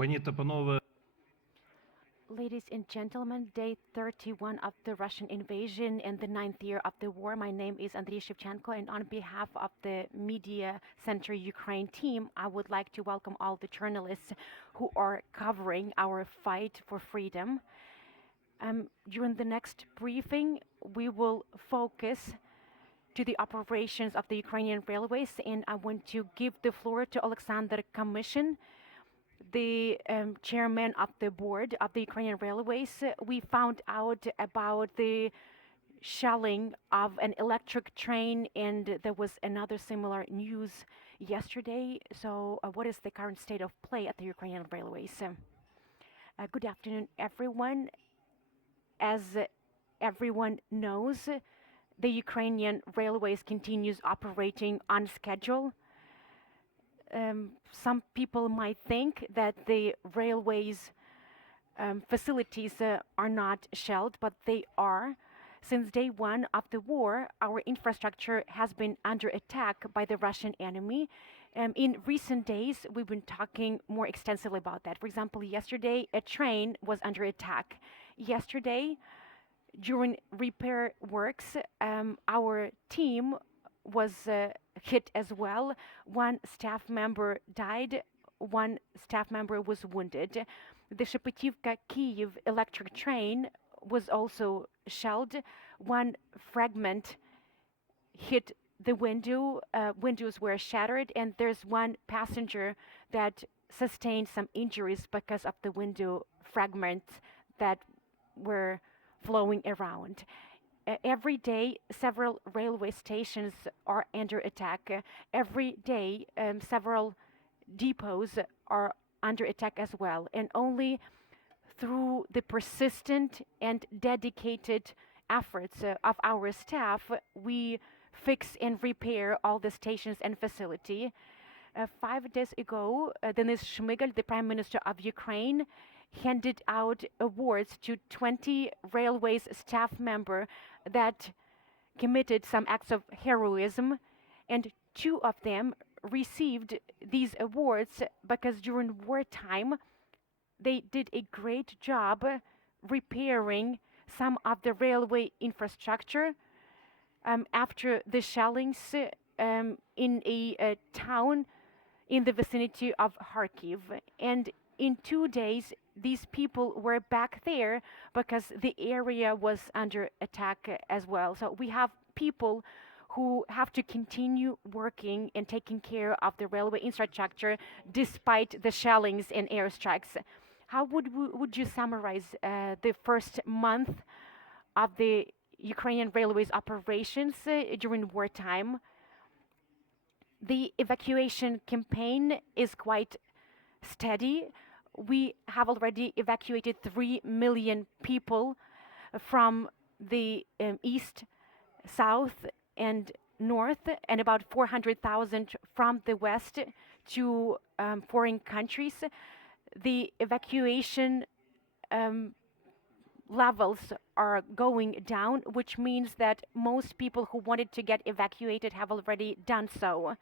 Пані та панове, Ladies and gentlemen, day 31 of the Russian invasion and the 9th year of the war. My name is Andriy Shevchenko, and on behalf of the Mediacentru Ukraine team, I would like to welcome all the journalists who are covering our fight for freedom. During the next briefing, we will focus to the operations of the Ukrainian railways, and I want to give the floor to Oleksandr Kamyshin, the chairman of the board of the Ukrainian railways. We found out about the shelling of an electric train, and there was another similar news yesterday. So what is the current state of play at the Ukrainian railways? Good afternoon, everyone. As everyone knows, the Ukrainian railways continues operating on schedule. Some people might think that the railways facilities are not shelled, but they are. Since day one of the war, our infrastructure has been under attack by the Russian enemy. In recent days, we've been talking more extensively about that. For example, yesterday, a train was under attack. Yesterday, during repair works, our team was hit as well. One staff member died, one staff member was wounded. The Shepetivka-Kyiv electric train was also shelled. One fragment hit the window, windows were shattered, and there's one passenger that sustained some injuries because of the window fragments that were flowing around. Every day, several railway stations are under attack. Every day, several depots are under attack as well. And only through the persistent and dedicated efforts of our staff, we fix and repair all the stations and facility. 5 days ago, Denis Shmyhal, the Prime Minister of Ukraine, handed out awards to 20 railways staff members that committed some acts of heroism, and 2 of them received these awards because during wartime they did a great job repairing some of the railway infrastructure after the shellings in a town in the vicinity of Kharkiv. And in 2 days, these people were back there because the area was under attack as well. So we have people who have to continue working and taking care of the railway infrastructure despite the shellings and airstrikes. How would you summarize the first month of the Ukrainian railways operations during wartime? The evacuation campaign is quite steady. We have already evacuated 3 million people from the east, south, and north, and about 400,000 from the west to foreign countries. The evacuation levels are going down, which means that most people who wanted to get evacuated have already done so.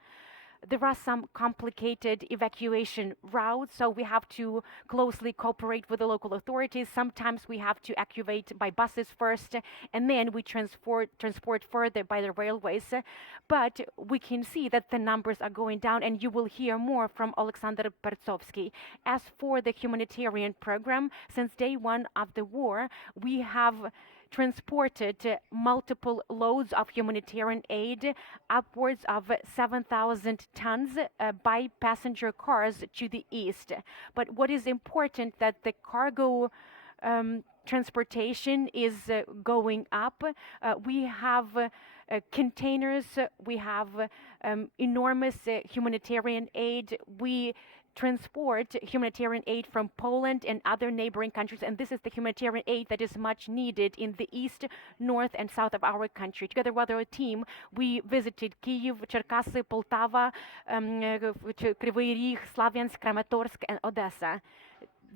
There are some complicated evacuation routes, so we have to closely cooperate with the local authorities. Sometimes we have to evacuate by buses first, and then we transport further by the railways. But we can see that the numbers are going down, and you will hear more from Oleksandr Pertsovsky. As for the humanitarian program, since day one of the war, we have transported multiple loads of humanitarian aid, upwards of 7,000 tons by passenger cars to the east. But what is important that the cargo transportation is going up. We have containers, we have enormous humanitarian aid. We transport humanitarian aid from Poland and other neighboring countries, and this is the humanitarian aid that is much needed in the east, north, and south of our country. Together with our team, we visited Kyiv, Cherkasy, Poltava, Kryvyi Rih, Slavyansk, Kramatorsk, and Odessa.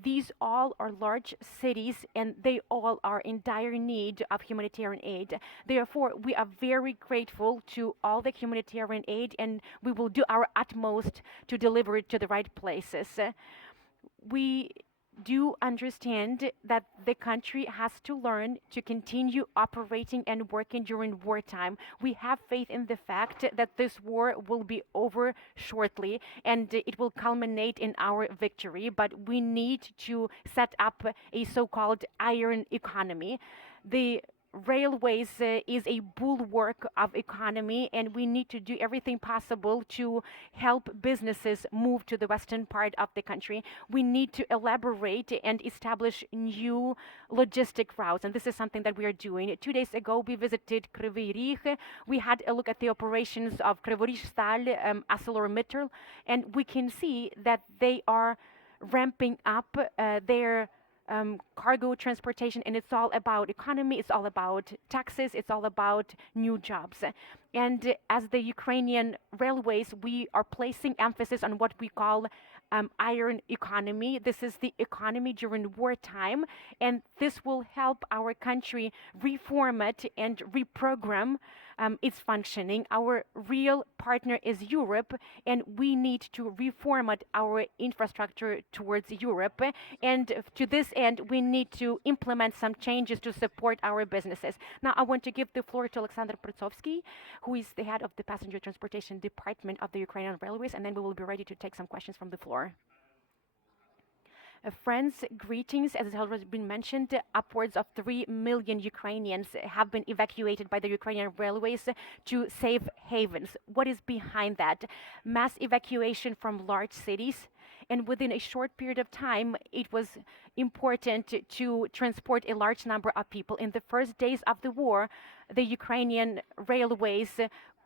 These all are large cities, and they all are in dire need of humanitarian aid. Therefore, we are very grateful to all the humanitarian aid, and we will do our utmost to deliver it to the right places. we do understand that the country has to learn to continue operating and working during wartime. We have faith in the fact that this war will be over shortly and it will culminate in our victory, but we need to set up a so-called iron economy. The railways is a bulwark of economy, and we need to do everything possible to help businesses move to the western part of the country. We need to elaborate and establish new logistic routes, and this is something that we are doing. 2 days ago, we visited Kryvyi Rih. We had a look at the operations of Kryvyi-Rih-Stal, ArcelorMittal, and we can see that they are ramping up their cargo transportation, and it's all about economy, it's all about taxes, it's all about new jobs. And as the Ukrainian railways, we are placing emphasis on what we call iron economy. This is the economy during wartime, and this will help our country reformat and reprogram its functioning. Our real partner is Europe, and we need to reformat our infrastructure towards Europe. And to this end, we need to implement some changes to support our businesses. Now, I want to give the floor to Oleksandr Pertsovsky, who is the head of the Passenger Transportation Department of the Ukrainian Railways, and then we will be ready to take some questions from the floor. Friends, greetings. As has already been mentioned, upwards of 3 million Ukrainians have been evacuated by the Ukrainian railways to safe havens. What is behind that? Mass evacuation from large cities. And within a short period of time, it was important to transport a large number of people. In the first days of the war, the Ukrainian railways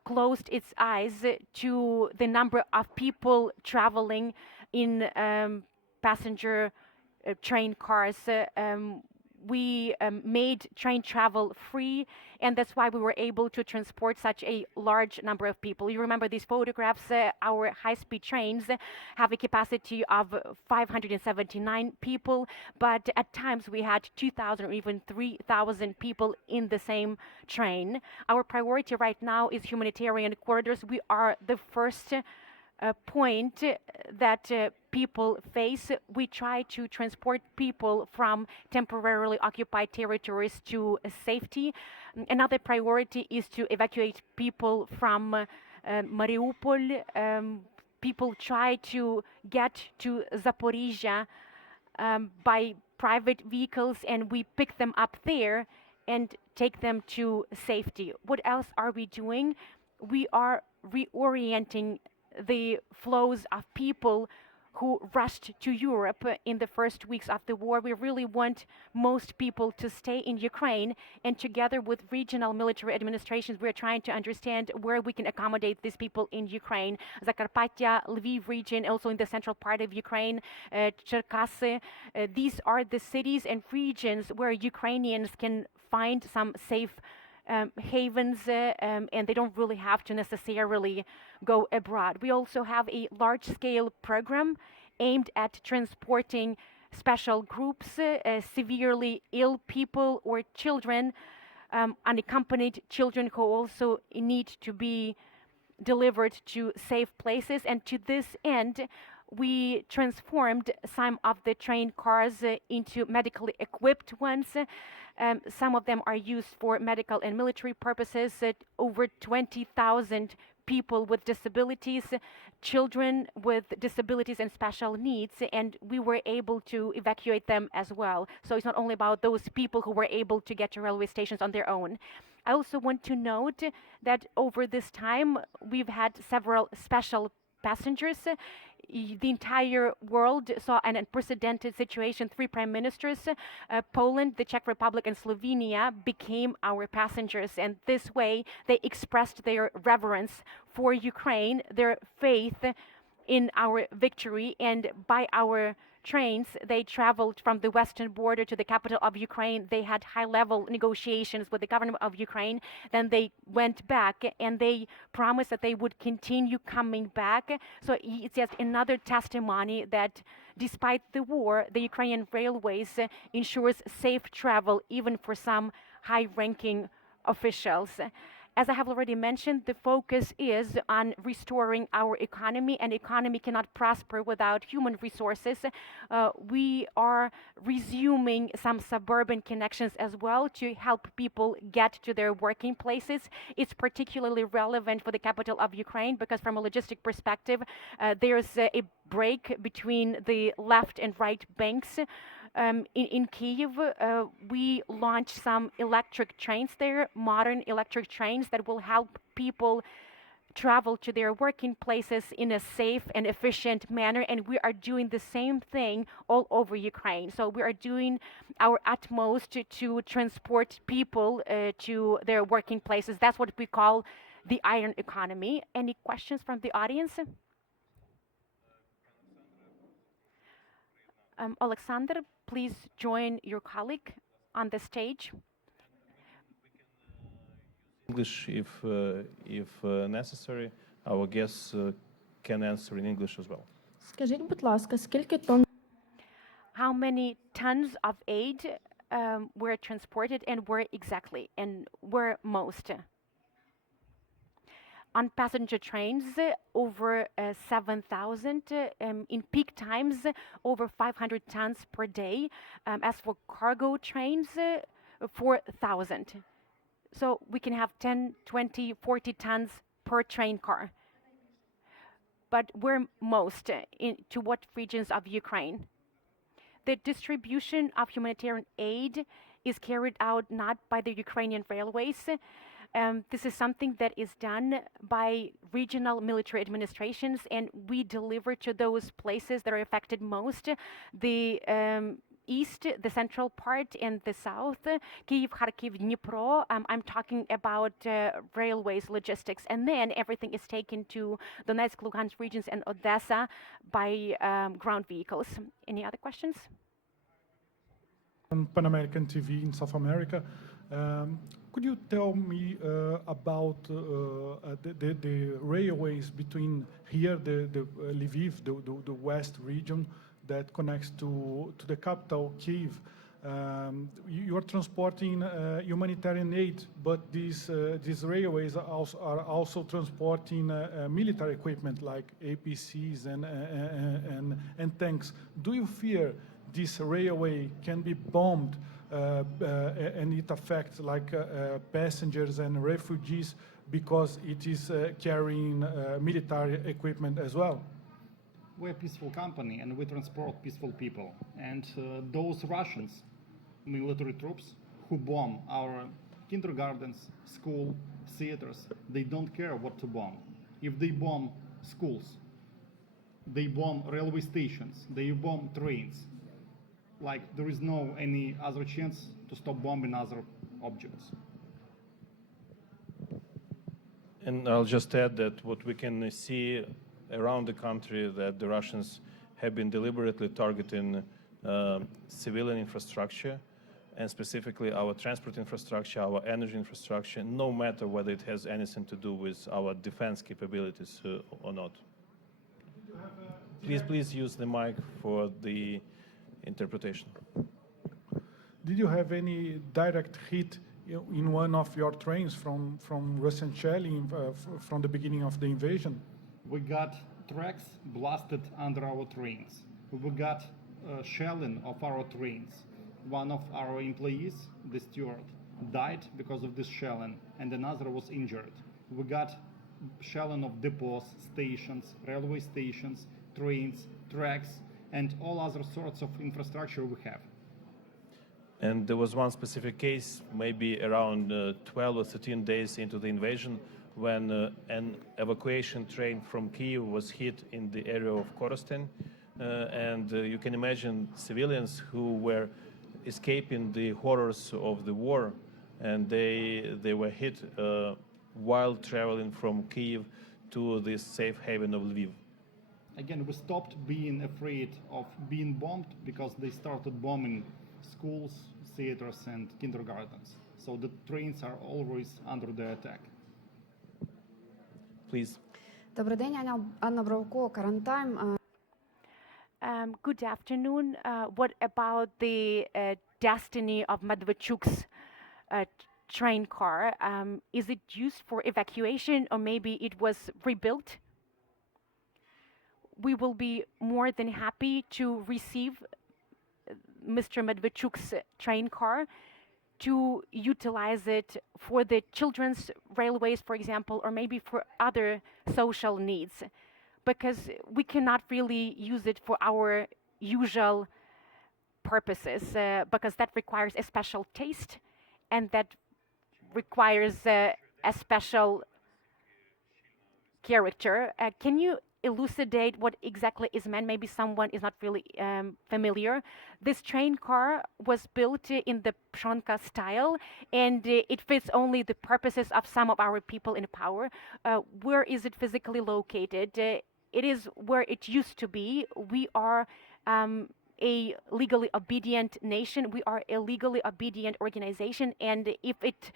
closed its eyes to the number of people traveling in passenger train cars. We made train travel free, and that's why we were able to transport such a large number of people. You remember these photographs? Our high-speed trains have a capacity of 579 people, but at times we had 2,000 or even 3,000 people in the same train. Our priority right now is humanitarian corridors. We are the first point that people face. We try to transport people from temporarily occupied territories to safety. Another priority is to evacuate people from Mariupol. People try to get to Zaporizhia by private vehicles, and we pick them up there and take them to safety. What else are we doing? We are reorienting the flows of people who rushed to Europe in the first weeks of the war. We really want most people to stay in Ukraine, and together with regional military administrations, we're trying to understand where we can accommodate these people in Ukraine. Zakarpattia, Lviv region, also in the central part of Ukraine, Cherkasy. These are the cities and regions where Ukrainians can find some safe havens, and they don't really have to necessarily go abroad. We also have a large-scale program aimed at transporting special groups, severely ill people or children, unaccompanied children who also need to be delivered to safe places. And to this end, we transformed some of the train cars into medically equipped ones. Some of them are used for medical and military purposes. Over 20,000 people with disabilities, children with disabilities and special needs, and we were able to evacuate them as well. So it's not only about those people who were able to get to railway stations on their own. I also want to note that over this time, we've had several special passengers. The entire world saw an unprecedented situation. 3 prime ministers, Poland, the Czech Republic, and Slovenia, became our passengers. And this way, they expressed their reverence for Ukraine, their faith in our victory. And by our trains, they traveled from the western border to the capital of Ukraine. They had high-level negotiations with the government of Ukraine. Then they went back, and they promised that they would continue coming back. So it's just another testimony that despite the war, the Ukrainian railways ensures safe travel even for some high-ranking officials. As I have already mentioned, the focus is on restoring our economy, and economy cannot prosper without human resources. We are resuming some suburban connections as well to help people get to their working places. It's particularly relevant for the capital of Ukraine because from a logistic perspective, there's a break between the left and right banks. In Kyiv, we launched some electric trains there, modern electric trains that will help people travel to their working places in a safe and efficient manner, and we are doing the same thing all over Ukraine. So we are doing our utmost to transport people to their working places. That's what we call the iron economy. Any questions from the audience? Oleksandr, please join your colleague on the stage. English if necessary. Our guests can answer in English as well. Скажіть, будь ласка, скільки тонн How many tons of aid were transported and where exactly and where most? On passenger trains, over 7,000. In peak times, over 500 tons per day. As for cargo trains, 4,000. So we can have 10, 20, 40 tons per train car. But where most? To what regions of Ukraine? The distribution of humanitarian aid is carried out not by the Ukrainian railways. This is something that is done by regional military administrations, and we deliver to those places that are affected most. The east, the central part, and the south, Kyiv, Kharkiv, Dnipro. I'm talking about railways, logistics, and then everything is taken to Donetsk, Luhansk regions, and Odessa by ground vehicles. Any other questions? On Pan American TV in South America. Could you tell me about the railways between here, the Lviv, the west region that connects to the capital, Kyiv? You are transporting humanitarian aid, but these railways are also transporting military equipment like APCs and tanks. Do you fear this railway can be bombed and it affects like passengers and refugees because it is carrying military equipment as well? We're a peaceful company and we transport peaceful people. And those Russians, military troops, who bomb our kindergartens, school, theaters, they don't care what to bomb. If they bomb schools, they bomb railway stations, they bomb trains. Like there is no any other chance to stop bombing other objects. And I'll just add that what we can see around the country that the Russians have been deliberately targeting civilian infrastructure and specifically our transport infrastructure, our energy infrastructure, no matter whether it has anything to do with our defense capabilities or not. Please use the mic for the interpretation. Did you have any direct hit in one of your trains from Russian shelling from the beginning of the invasion? We got tracks blasted under our trains. We got shelling of our trains. One of our employees, the steward, died because of this shelling, and another was injured. We got shelling of depots, stations, railway stations, trains, tracks, and all other sorts of infrastructure we have. And there was one specific case, maybe around 12 or 13 days into the invasion, when an evacuation train from Kyiv was hit in the area of Korostin. And you can imagine civilians who were escaping the horrors of the war, and they were hit while traveling from Kyiv to this safe haven of Lviv. Again, we stopped being afraid of being bombed because they started bombing schools, theaters, and kindergartens. So the trains are always under the attack. Please. Добрий день, Анна Бровко, Wartime. Good afternoon. What about the destiny of Medvedchuk's train car? Is it used for evacuation, or maybe it was rebuilt? We will be more than happy to receive Mr. Medvedchuk's train car, to utilize it for the children's railways, for example, or maybe for other social needs, because we cannot really use it for our usual purposes, because that requires a special taste and that requires a special character. Can you elucidate what exactly is meant? Maybe someone is not really familiar. This train car was built in the Pshonka style, and it fits only the purposes of some of our people in power. Where is it physically located? It is where it used to be. We are a legally obedient nation. We are a legally obedient organization, and if it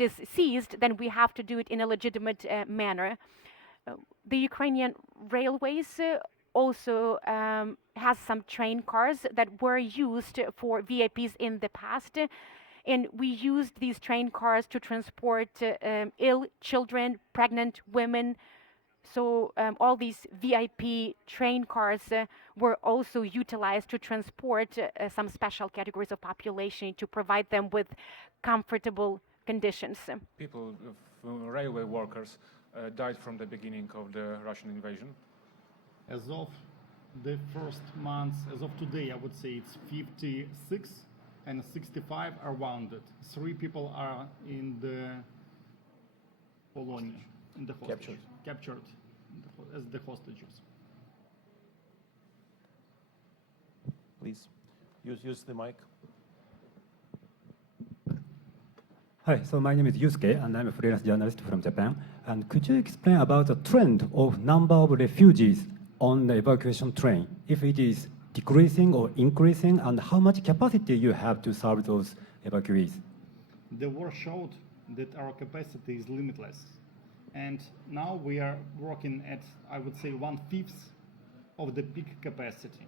is seized, then we have to do it in a legitimate manner. The Ukrainian railways also has some train cars that were used for VIPs in the past, and we used these train cars to transport ill children, pregnant women. So all these VIP train cars were also utilized to transport some special categories of population, to provide them with comfortable conditions. People, railway workers, died from the beginning of the Russian invasion. As of the first months, as of today, I would say it's 56 and 65 are wounded. 3 people are in the Polonia, in the hostage, captured as the hostages. Please, use the mic. Hi, so my name is Yusuke, and I'm a freelance journalist from Japan. And could you explain about the trend of number of refugees on the evacuation train? If it is decreasing or increasing, and how much capacity you have to serve those evacuees? The war showed that our capacity is limitless. And now we are working at, I would say, 1/5 of the peak capacity.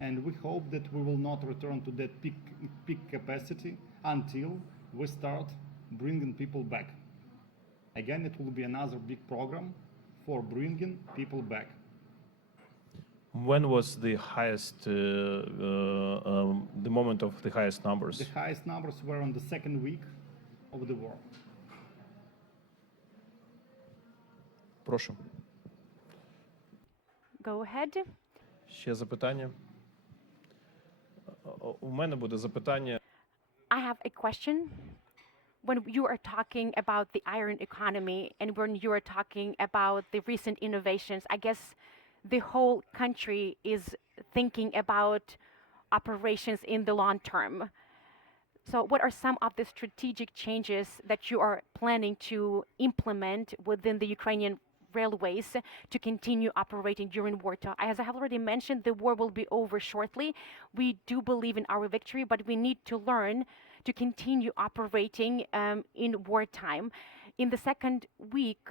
And we hope that we will not return to that peak capacity until we start bringing people back. Again, it will be another big program for bringing people back. When was the highest, the moment of the highest numbers? The highest numbers were on the second week of the war. Прошу. Go ahead. Ще запитання? У мене буде запитання. I have a question. When you are talking about the iron economy and when you are talking about the recent innovations, I guess the whole country is thinking about operations in the long term. So what are some of the strategic changes that you are planning to implement within the Ukrainian railways to continue operating during wartime? As I have already mentioned, the war will be over shortly. We do believe in our victory, but we need to learn to continue operating in wartime. In the second week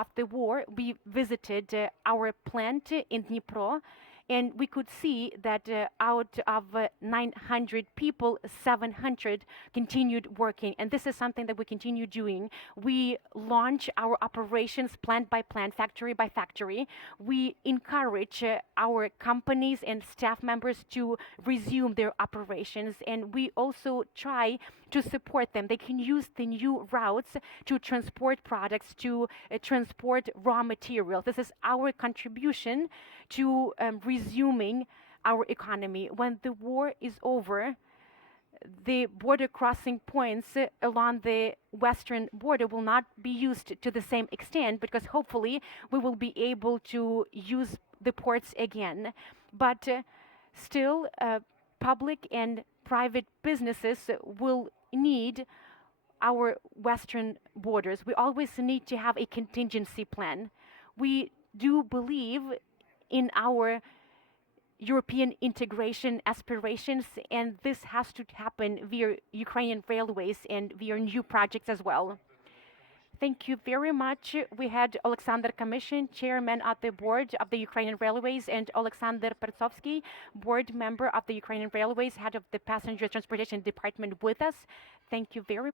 of the war, we visited our plant in Dnipro, and we could see that out of 900 people, 700 continued working. And this is something that we continue doing. We launch our operations plant by plant, factory by factory. We encourage our companies and staff members to resume their operations. And we also try to support them. They can use the new routes to transport products, to transport raw materials. This is our contribution to resuming our economy. When the war is over, the border crossing points along the western border will not be used to the same extent, because hopefully we will be able to use the ports again. But still, public and private businesses will need our western borders. We always need to have a contingency plan. We do believe in our European integration aspirations, and this has to happen via Ukrainian railways and via new projects as well. Thank you very much. We had Oleksandr Kamyshin, chairman of the board of the Ukrainian Railways, and Oleksandr Pertsovsky, board member of the Ukrainian Railways, head of the passenger transportation department with us. Thank you very much.